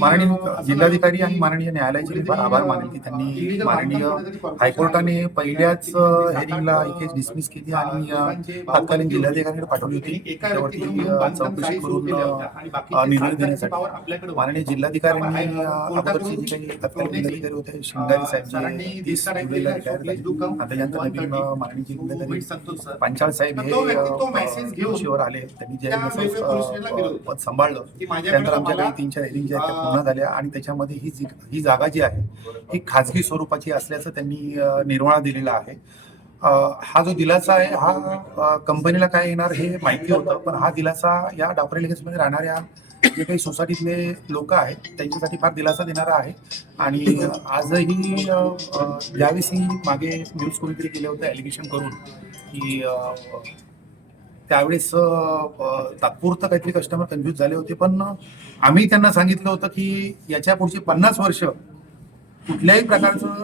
माननीय जिल्हाधिकारी आणि माननीय न्यायालयाचे मी फार आभार मानेल की त्यांनी माननीय हायकोर्टाने पहिल्याच हेरिंगला केस डिसमिस केली आणि तत्कालीन जिल्हाधिकाऱ्यांकडे पाठवली होती त्यावरती चौकशी करून निर्णय देण्यासाठी माननीय जिल्हाधिकाऱ्यांनी अगोदरचे जे काही तत्कालीन जिल्हाधिकारी होते शिंगारी साहेब जे 30 जुलैला रिटायर झाले आता यानंतर नवीन माननीय जिल्हाधिकारी पांचाळ साहेब हे खुर्चीवर आले त्यांनी जे पद सांभाळलं त्यानंतर आमच्या काही 3-4 हेरिंग ज्या त्या पूर्ण झाल्या आणि त्याच्यामध्ये ही जागा जी आहे ही खाजगी स्वरूपाची असल्याचं त्यांनी निर्वाळा दिलेला आहे. हा जो दिलासा आहे हा कंपनीला काय येणार हे माहिती होतं पण हा दिलासा या डाफरे लेगेसमध्ये राहणाऱ्या जे काही सोसायटीतले लोक आहेत त्यांच्यासाठी फार दिलासा देणारा आहे. आणि आजही ज्यावेळेस ही मागे न्यूज कोणीतरी केलं होतं ॲलिगेशन करून की त्यावेळेस तात्पुरतं काहीतरी कस्टमर कन्फ्यूज झाले होते पण आम्ही त्यांना सांगितलं होतं की याच्या पुढची 50 वर्ष कुठल्याही प्रकारचं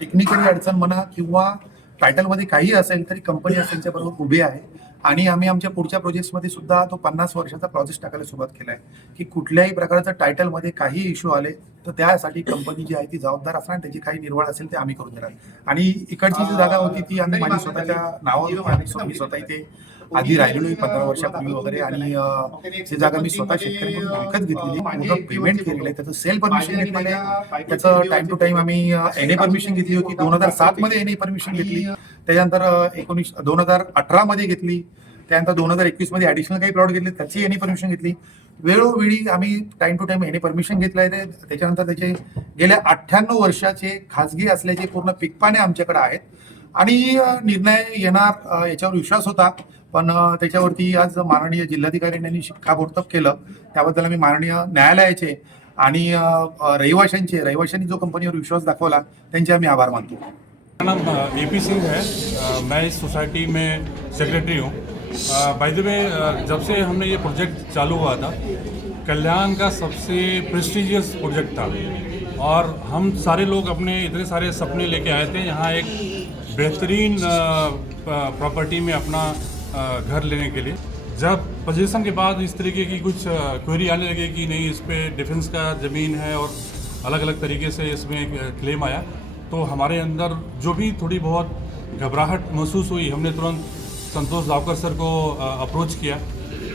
टेक्निकली अडचण म्हणा किंवा टायटलमध्ये काही असेल तरी कंपनी त्यांच्याबरोबर उभी आहे आणि आम्ही आमच्या पुढच्या प्रोजेक्ट्समध्ये सुद्धा तो 50 वर्षाचा प्रोजेक्ट टाकायला सुरुवात केला आहे की कुठल्याही प्रकारचं टायटलमध्ये काही इश्यू आले तर त्यासाठी कंपनी जी आहे ती जबाबदार असणार आणि त्याची काही निर्वाळ असेल ते आम्ही करून देणार. आणि इकडची जी जागा होती ती आम्ही माझी स्वतःच्या नावावर आणि मी स्वतः इथे आधी राहिलेलो 15 वर्षापूर्वी वगैरे आणि ही जागा मी स्वतः शेतकऱ्यांकडून विकत घेतलेली पूर्ण पेमेंट केलेलं आहे त्याचं सेल परमिशन घेतलेलं आहे त्याचं टाइम टू टाइम आम्ही एनए परमिशन घेतली होती 2007 मध्ये एनए परमिशन घेतली त्याच्यानंतर 2018 मध्ये घेतली त्यानंतर 2021 मध्ये ऍडिशनल काही प्लॉट घेतले त्याची एनए परमिशन घेतली वेळोवेळी आम्ही time to time NA permission घेतलं आहे त्याच्यानंतर त्याचे गेल्या 98 वर्षाचे खाजगी असल्याचे पूर्ण पिकपाने आमच्याकडे आहेत आणि निर्णय येणार याच्यावर विश्वास होता पण त्याच्यावरती आज माननीय जिल्हाधिकाऱ्यांनी शिक्कामोर्तब केलं त्याबद्दल आम्ही माननीय न्यायालयाचे आणि रहिवाशांनी जो कंपनीवर विश्वास दाखवला त्यांचे आम्ही आभार मानतो. मेरा नाम AP सिंह है, मैं इस सोसाइटी में सेक्रेटरी हूँ. बाय द वे जब से हमने ये प्रोजेक्ट चालू हुआ था कल्याण का सबसे प्रेस्टिजियस प्रोजेक्ट था और हम सारे लोग अपने इतने सारे सपने लेके आए थे यहाँ एक बेहतरीन प्रॉपर्टी में अपना घर लेने के लिए. जब पोजीशन के बाद इस तरीके की कुछ क्वेरी आने लगे कि नहीं इस पर डिफेंस का ज़मीन है और अलग अलग तरीके से इसमें क्लेम आया तो हमारे अंदर जो भी थोड़ी बहुत घबराहट महसूस हुई हमने तुरंत संतोष जावकर सर को अप्रोच किया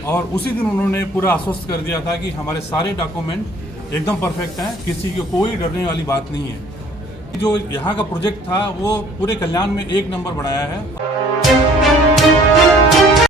और उसी दिन उन्होंने पूरा आश्वस्त कर दिया था कि हमारे सारे डॉक्यूमेंट एकदम परफेक्ट हैं किसी को कोई डरने वाली बात नहीं है. जो यहाँ का प्रोजेक्ट था वो पूरे कल्याण में 1 नंबर बनाया है.